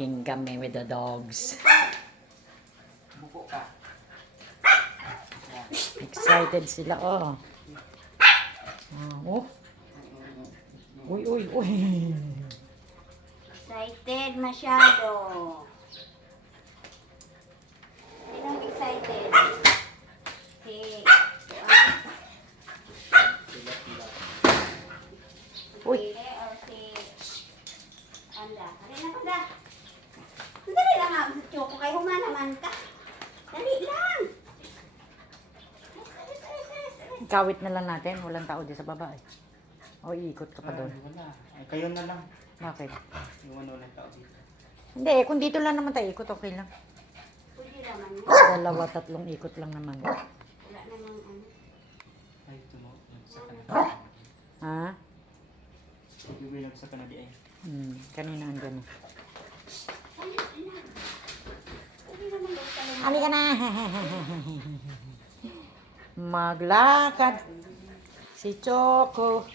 Walking kami with the dogs. Buko ka. Excited sila, oh. Oh. Uy, uy, uy. Excited masyado. Sinong excited? Si... Uy. Pili or si... Anda. Hari na panda. Dali lang ako sa choco. Kaya humanaman ka. Dali lang. Kawit na lang natin. Walang tao di sa baba eh. O, iikot ka pa doon. Wala. Ay, kayo na lang. Bakit? Yung ano lang tao dito. Hindi, kung dito lang naman tayo ikot, okay lang. Pwede naman. 2, 3 ikot lang naman. Wala namang ano. Ay, ito mo. Nagsaka na. Ha? Bibili nagsaka na di ay. Kanina andyan. Pwede naman daw sa lumang. Halika na! Maglakad si Choco.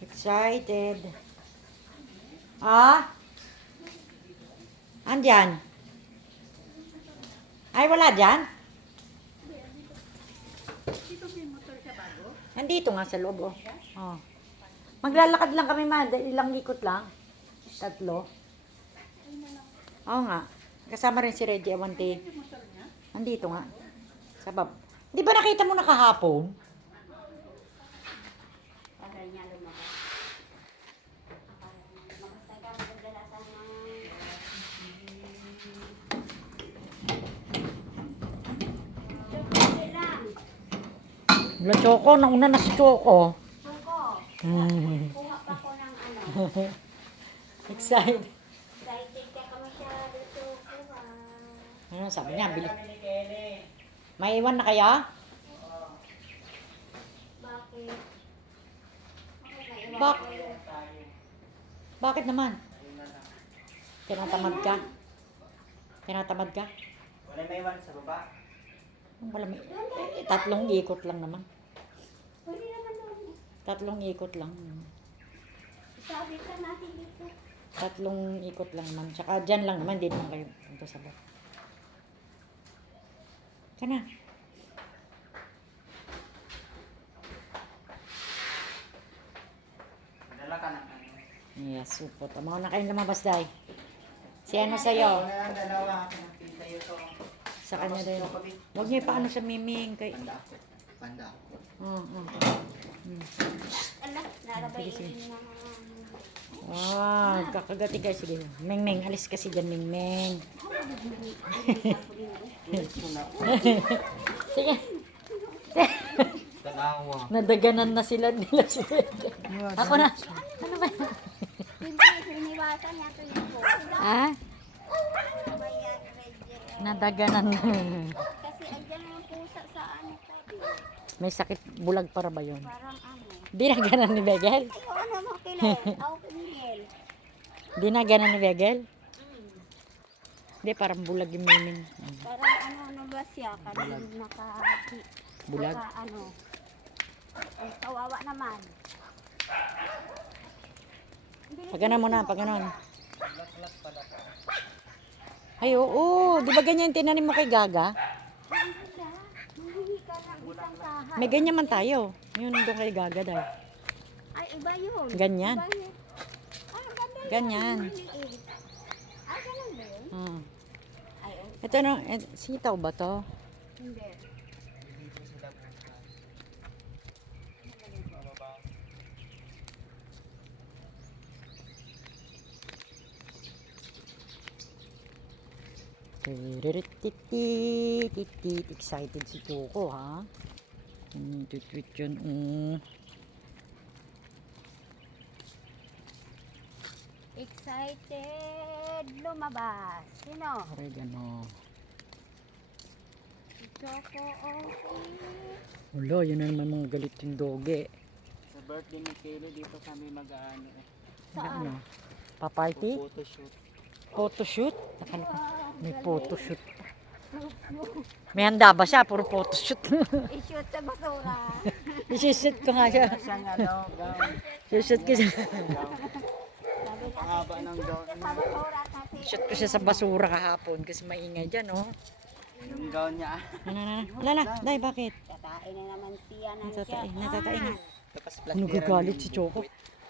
Excited. Ah? Andyan? Ay, wala dyan? Nandito nga sa loob, oh. Oh. Maglalakad lang kami, ma. Ilang ikot lang. 3. Oo nga. Kasama rin si Reggie Awante. Nandito nga. Sa bab. Di ba nakita mo na kahapon? Para niya lumabas. Magbasta ka magdalasan ng... Dali lang. Wala, Choco. Nauna na si Choco. Choco. Hmm. Kuha pa ko ng ano. Excited. Excited ka masyado, Choco. Ano sabi niya? Bili. May iwan na kaya? Bakit? Bak- Bakit naman? Tinatamad ka? Tinatamad ka? Wala may iwan sa baba. Wala, 3 ikot lang naman. Pwede naman doon. 3 ikot lang. Sabi ka natin dito. 3 ikot lang naman. Tsaka dyan lang naman. Hindi naman kayo punta sa baba. Kana. Dala ka na. Yes, supot. Mga na kayong lumabas, Day. Si ano sa'yo? Wala ang dalawa. Pinakita yun to. Sa kanya din. Huwag niyo paano sa miming. Kay... Panda ako. Panda ako. Ala, narabay Sige, sige. na. Wow, kakagati guys. Sige. Ming, alis kasi dyan, Ming. Sige. Dalawa. Nadaganan na sila nila si Ako na. Ano ba? Hindi, siniwasan niya ito yung po. Ah? Bayan, Reggie. Nadaganan na. Kasi andyan ang pusa sa ano tabi. May sakit bulag para ba yun? Parang ano. Di na ganan ni Begel? Ay, ano mo kilay? Ako kinil. Di na ganan ni Begel? Di, parang bulag yung miming. Parang ano ba siya? Kanina Bulag? ano. Ay, kawawa naman. Pagana mo na, pagana. Ay, oo. Di ba ganyan tinanim mo kay Gaga? Manghihi ka ng isang saha. May ganyan man tayo. Yun doon kay Gaga dahil. Ay, iba yun. Ganyan. Iba yun. Ay, ang ganda yun. Ganyan. Maliit. Ay, ganun ba yun? Ay, oh, Ito no, sitaw ba to? hindi. Dito sila bukas. Mababa. Titit. Excited si Choco, ha? Tweet yun. Excited lumabas. Sino? Oregano. Si Choco, okay. Wala, yun na naman mga galit yung doge. Sa birthday ni Kelly, dito kami mag-ano eh. Saan? Ano? Pa-party? Photoshoot. Photoshoot? May photoshoot. May handa ba siya? Puro photoshoot. I-shoot sa basura. I-shoot ko nga siya. Siyang ano, gown. I-shoot ko siya. Sabi natin, Pangaba ng gown. sa basura kasi Sinushoot ko siya sa basura kahapon kasi maingay dyan, oh. Yung gown niya. Lala, dahil bakit? Tatain na naman siya ng Natatai nga. Tapos Nagagalit si Choco.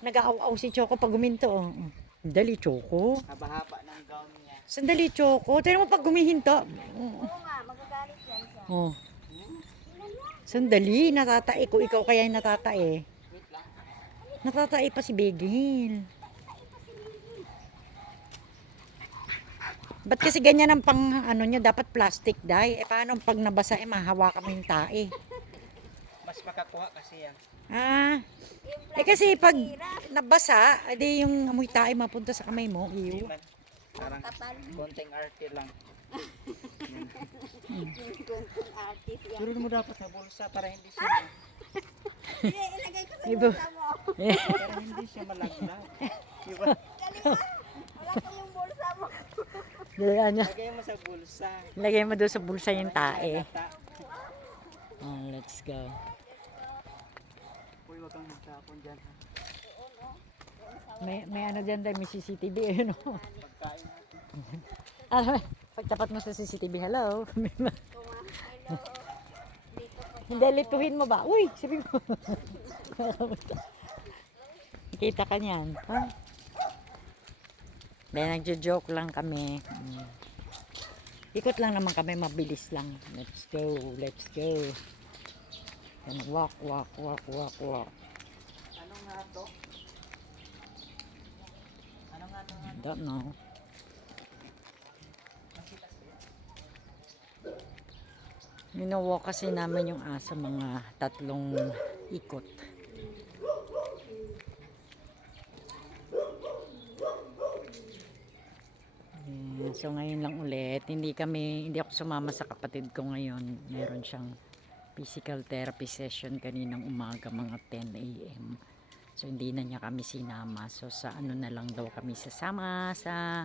Nag-aaw-aw si Choco pag guminto, oh. Dali, Choco. Haba-haba ng gown niya. Sandali, Choco. Tignan mo pag gumihinto. Oo nga, magagalit yan siya. Oh. Sandali, natatae ko. Ikaw kaya yung natatae. Wait lang. Natatae pa si Begil. Ba't kasi ganyan ang pang ano niya, dapat plastic dye. Eh paano pag nabasa mahawakan mo yung tae? Mas makakuha kasi yan. Ah, eh kasi pag nabasa, edi yung amoy tae mapunta sa kamay mo. Hindi Iyo. man. Parang konting arte lang. Guntong artist yan. Turun mo dapat sa bulsa para hindi siya Ilagay ko sa Iba. bulsa mo. para hindi siya malaglag. Diba? Dali ba? Wala ko yung bulsa mo. Lagay mo sa bulsa. Lagay mo doon sa bulsa yung tae. Lata. Oh, let's go. Uy, wag kang magtapon dyan. May ano dyan dahil may CCTV. Ayun o. Pagkain natin. Alam mo, pagtapat mo sa CCTV, hello. Hello. Dito po. Hindi, lituhin mo ba? Uy, sabi mo. Kita ka niyan. Ha? Dahil nagjo-joke lang kami. Ikot lang naman kami, mabilis lang. Let's go, let's go. And walk, walk, walk, walk, walk. Ano nga to? Ano nga to? Don't know. Minawalk kasi namin yung asa mga 3 ikot. Yeah, so ngayon lang ulit, hindi ako sumama sa kapatid ko ngayon. Meron siyang physical therapy session kaninang umaga mga 10 AM. So hindi na niya kami sinama. So sa ano na lang daw kami sasama sa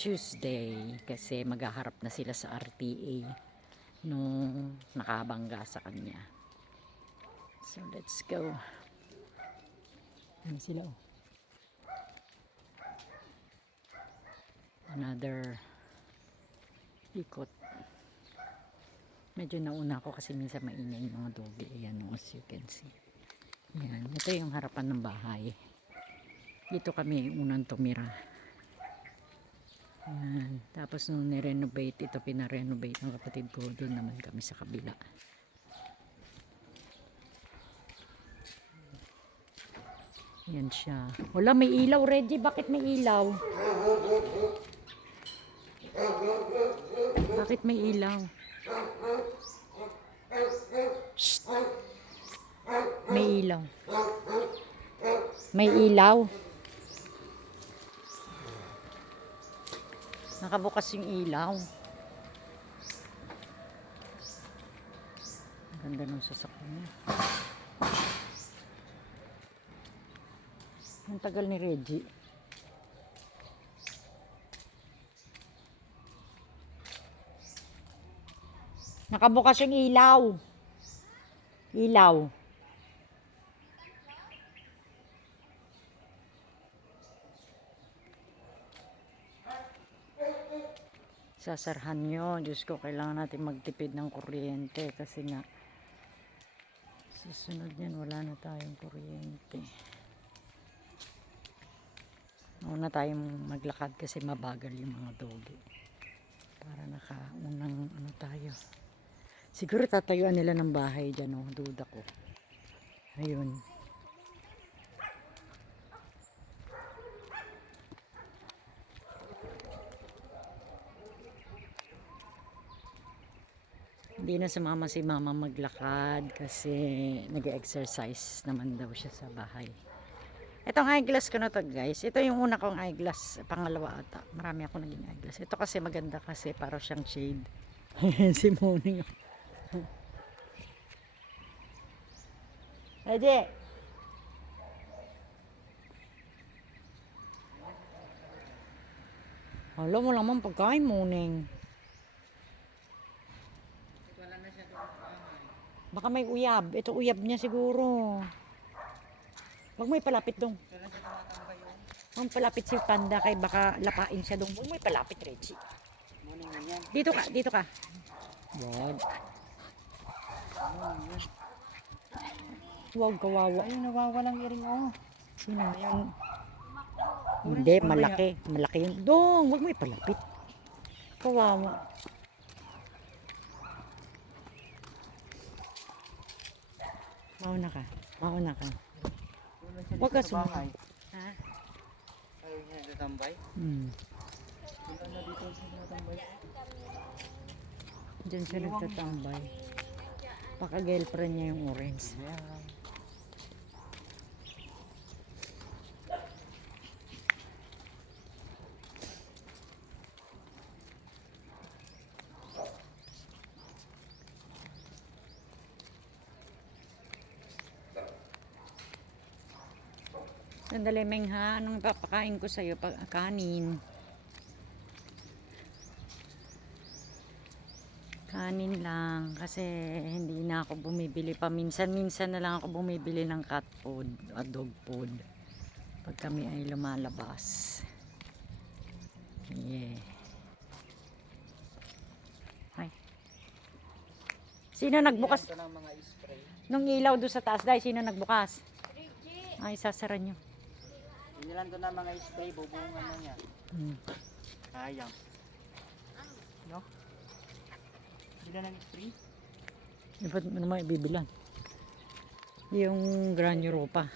Tuesday kasi maghaharap na sila sa RTA nung nakabangga sa kanya. So let's go. Ano sila oh. Another ikot. Medyo nauna ako kasi minsan maingay yung mga dogi. Ayan as you can see. Ayan. Ito yung harapan ng bahay. Dito kami unang tumira. Ayan. Tapos nung nirenovate, ito pinarenovate ng kapatid ko. Doon naman kami sa kabila. Ayan siya. Wala, may ilaw, Reggie. Bakit may ilaw? Bakit may ilaw? Shh. May ilaw. May ilaw. Nakabukas yung ilaw. Ang ganda ng sasakyan niya. Ang tagal ni Reggie. Nakabukas yung ilaw. Ilaw. Sasarhan nyo. Diyos ko, kailangan natin magtipid ng kuryente kasi nga susunod yan, wala na tayong kuryente. Una tayong maglakad kasi mabagal yung mga dogi. Para nakaunang ano tayo. Siguro tatayuan nila ng bahay dyan, oh. Duda ko. Ayun. Hindi na sumama si mama maglakad kasi nag-exercise naman daw siya sa bahay. Itong eyeglass ko na to guys. Ito yung una kong eyeglass. Pangalawa ata. Marami ako naging eyeglass. Ito kasi maganda kasi para siyang shade. Si Morning. Eje. Alam mo naman pagkain Morning. Wala na siya doon sa bahay. Baka may uyab. Ito uyab niya siguro. Wag mo ipalapit dong. Wala siya tumatambay yun. Huwag palapit si Panda kay baka lapain siya doon. Huwag mo palapit, Reggie. Ano nga yan? Dito ka, dito ka. Wag. Ano yan? Huwag, kawawa. Ayun, nawawalang iring oh. Sino yun? Orange Hindi, pa ba malaki. Malaki yun. Dong, huwag mo ipalapit. Kawawa. Mauna ka. Mauna ka. Wala siya Huwag dito ka sa sumunod. bahay. Ha? Ayaw niya natambay. Hmm. Wala na dito siya natambay. Diyan siya nagtatambay. Baka girlfriend niya yung orange. Yeah. Sandali, Meng, ha? Anong papakain ko sa'yo? Kanin. Kanin lang. Kasi hindi na ako bumibili pa. Minsan na lang ako bumibili ng cat food o dog food. Pag kami ay lumalabas. Yeah. Ay. Sino nagbukas? Ito ng mga spray. Nung ilaw doon sa taas, dahil sino nagbukas? Ay, sasara nyo. Inilan ko na mga spray, bubungan na niya. Hmm. Sayang. No? Bila ng spray? Dapat mo naman ibibilan. Yung granulopa.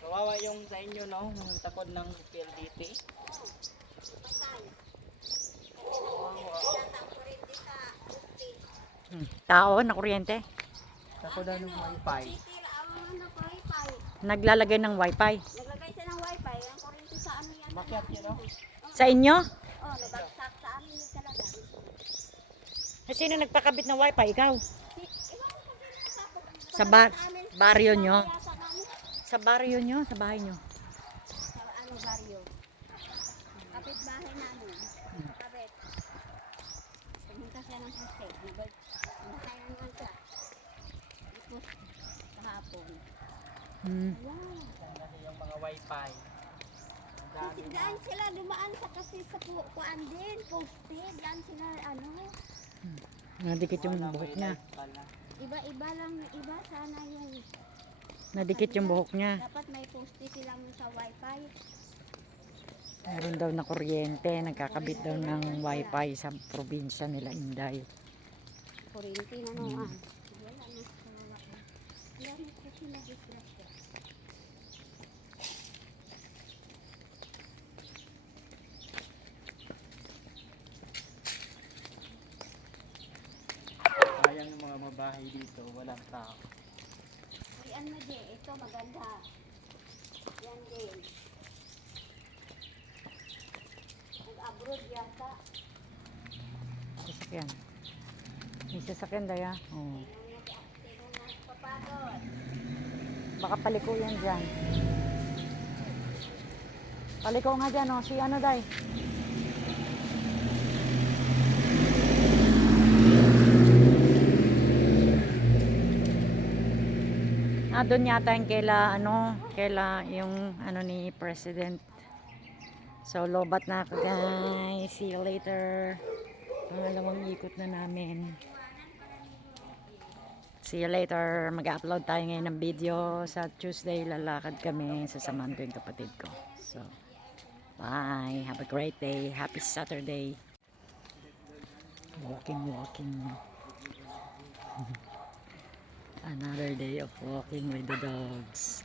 Kawawa yung sa inyo, no? Yung takod ng PLDT. Tao na kuryente. Takod ng wifi. Naglalagay ng wifi. Naglagay siya ng wifi. Ang kuryente sa ano yan? Makiat yun, no? Sa inyo? Oh, nabagsak sa amin yun talaga. Sino nagpakabit ng wifi? Ikaw? Ewan ko kung sino tapos. Sa bar Amin, baryo nyo? yata namin. Sa baryo nyo? Sa bahay nyo? Sa ano baryo. Kapitbahay namin. Kapit. Pumunta siya ng poste. Nakaya naman siya. Tapos kahapon. Hmm. Ayan. Kasi yung mga wifi. Ang dami Kasi na. daan sila dumaan sa kasi sa kuan din. Poste. Daan sila ano. Nadikit yung Wala, buhok may niya. light pala. Iba-iba lang. Iba sana yung. Nadikit yung buhok niya. Dapat may poste silang sa wifi. Meron daw na kuryente. Nagkakabit daw ng wifi sa probinsya nila Inday. Kuryente na naman. Wala na sa wala. Wala na kasi na-disgrasya. Sayang yung mga mabahay dito, walang tao. Yan na din. Ito maganda. Yan din. Nag-abroad yata. Sasakyan. May sasakyan daya. Oh. Sino nagpapagod? Baka paliko yan dyan. Paliko nga dyan, oh. Si ano, day? Ah, doon yata yung kaila yung ano ni President. So, lobat na ako, guys. See you later. Pangalawang ikot na namin. See you later. Mag-upload tayo ngayon ng video. Sa Tuesday, lalakad kami. Sasamahan ko yung kapatid ko. So, bye. Have a great day. Happy Saturday. Walking. Another day of walking with the dogs.